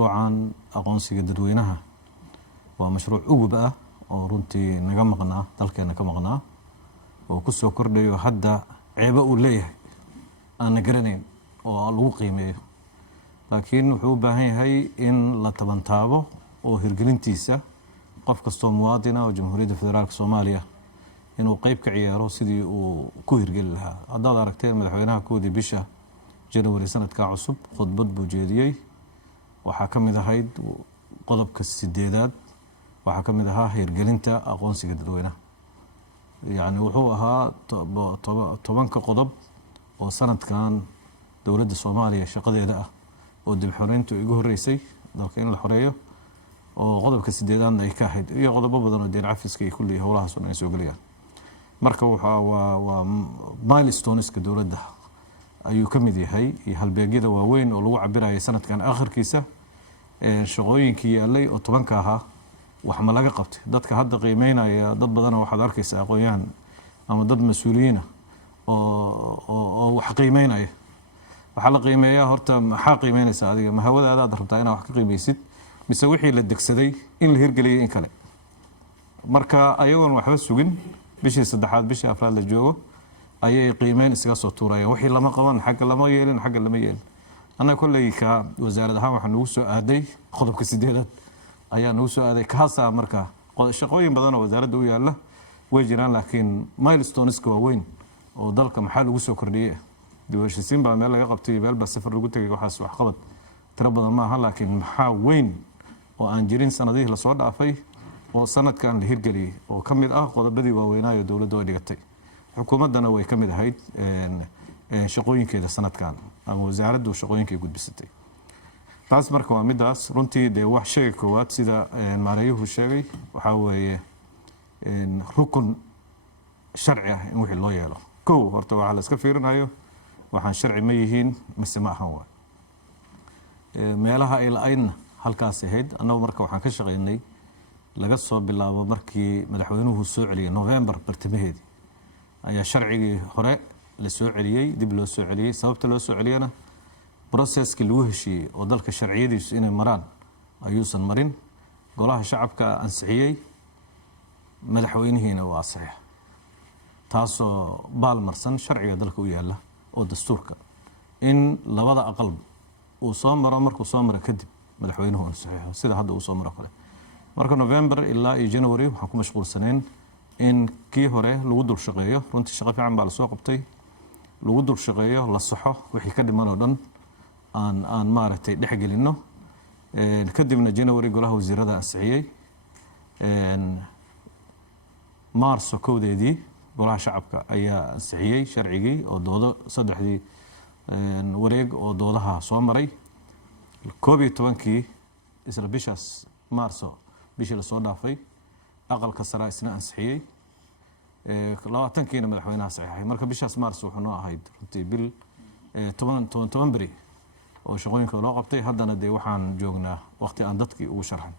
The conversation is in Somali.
مشروعا أقونسي dadweynaha waa mashruuc ugu ah oo runtii naga maqnaa dalkeena ka maqnaa oo ku soo kordhayo hadda ceebo uu leeyahay aan garanayn oo lagu qiimeeyo laakiin wuxuu u baahan yahay in la tabantaabo oo hirgelintiisa qof kastoo muwaadin ah oo Jamhuuriyadda Federaalka Soomaaliya inuu qayb ka ciyaaro sidii uu ku hirgelin lahaa haddaad aragteen madaxweynaha koodii bisha January sanadka cusub khudbad buu jeediyay waxaa ka mid ahayd qodobka 8aad waxaa ka mid ahaa hirgelinta aqoonsiga dadweynaha yani wuxuu ahaa 10 qodob oo sanadkan dawladda Soomaaliya shaqadeeda ah oo dib xoreyntu ugu horeysay dalka in la xoreeyo oo qodobka 8aadna ay ka ahayd iyo qodobo badan oo deen cafiska ay kulli howlahaas oo ay soo galayaan marka waa milestoneska dawladda ayuu ka mid yahay halbeegyada waaweyn oo lagu cabirayo sanadkan aakhirkiisa shaqooyinkii yaalay oo 10 ahaa wax ma laga qabtay dadka hadda qiimeynaya dad badan waxaad arkaysaa aqoonyahan ama dad mas'uuliyiin oo wax qiimeynaya waxa la qiimeeyaa horta maxaa qiimeynaysa adiga ma hawadaada aad rabtaa inaad wax ka qiimeysid mise wixii la degsaday in la hirgeliyay in kale marka ayagoon waxba sugin bishii 3aad bishii 4aad la joogo ayay qiimeyn isaga soo tuurayaan wixii lama qaban xagga lama yeelin xagga lama yeelin ana kulay ka wasaaradda waxa nagu soo aaday qodobka 8aad ayaa nagu soo aaday kaasa marka shaqooyin badan oo wasaaradda u yaala way jiraan laakiin milestones ka weyn oo dalka maxaa lagu soo kordhiyay diwaashisiin baa meel laga qabtay meel ba safar lagu tagay waxaas wax qabad tiro badan ma aha laakiin maxaa weyn oo aan jirin sanadihii la soo dhaafay oo sanadkan la hirgeliyay oo kamid ah qodobadii waaweynaayo dawladda ay dhigatay xukuumaddana way kamid ahayd shaqooyinkeeda sanadkan ama wasaaraddu shaqooyinkay gudbisatay taas marka waa midaas runtii de wax shay koowaad sida maareeyuhu sheegay waxa weeye rukun sharci ah in wixii loo yeelo koow horta waxa la iska fiirinayo waxaan sharci ma yihiin mise ma ahan waa meelaha ay la'ayn halkaas ahayd annagu marka waxaan ka shaqeynay laga soo bilaabo markii madaxweynuhu soo celiyay November bartamaheedii ayaa sharcigii hore la soo celiyay dib loo soo celiyay sababta loo soo celiyana processkii lagu heshiiyay oo dalka sharciyadiisu inay maraan ayuusan marin golaha shacabka ansixiyay madaxweynihiina waa saxiix taasoo baalmarsan sharciga dalka u yaala oo dastuurka in labada aqal uu soo maro markuu soo maro kadib madaxweynuhu ansixiyo sida hadda uu soo maro kale marka November ilaa January waxaan ku mashquulsaneen in kii hore lagu dul shaqeeyo runtii shaqo fiican baa la soo qabtay lagu dul shaqeeyo la saxo wixii ka dhiman oo dhan aan maaragtay dhexgelino kadibna January golaha wasiirada ansixiyay Marso koodeedii golaha shacabka ayaa ansixiyay sharcigii oo doodo saddexdii wareeg oo doodaha soo maray 12kii isla bishaas Marso bishii la soo dhaafay aqalka sare isna ansixiyay 20kiina madaxweynaha saxiixay marka bishaas Marso wuxuu noo ahayd runtii bil 10 beri oo shaqooyinka loo qabtay haddana de waxaan joognaa waqti aan dadkii ugu sharxan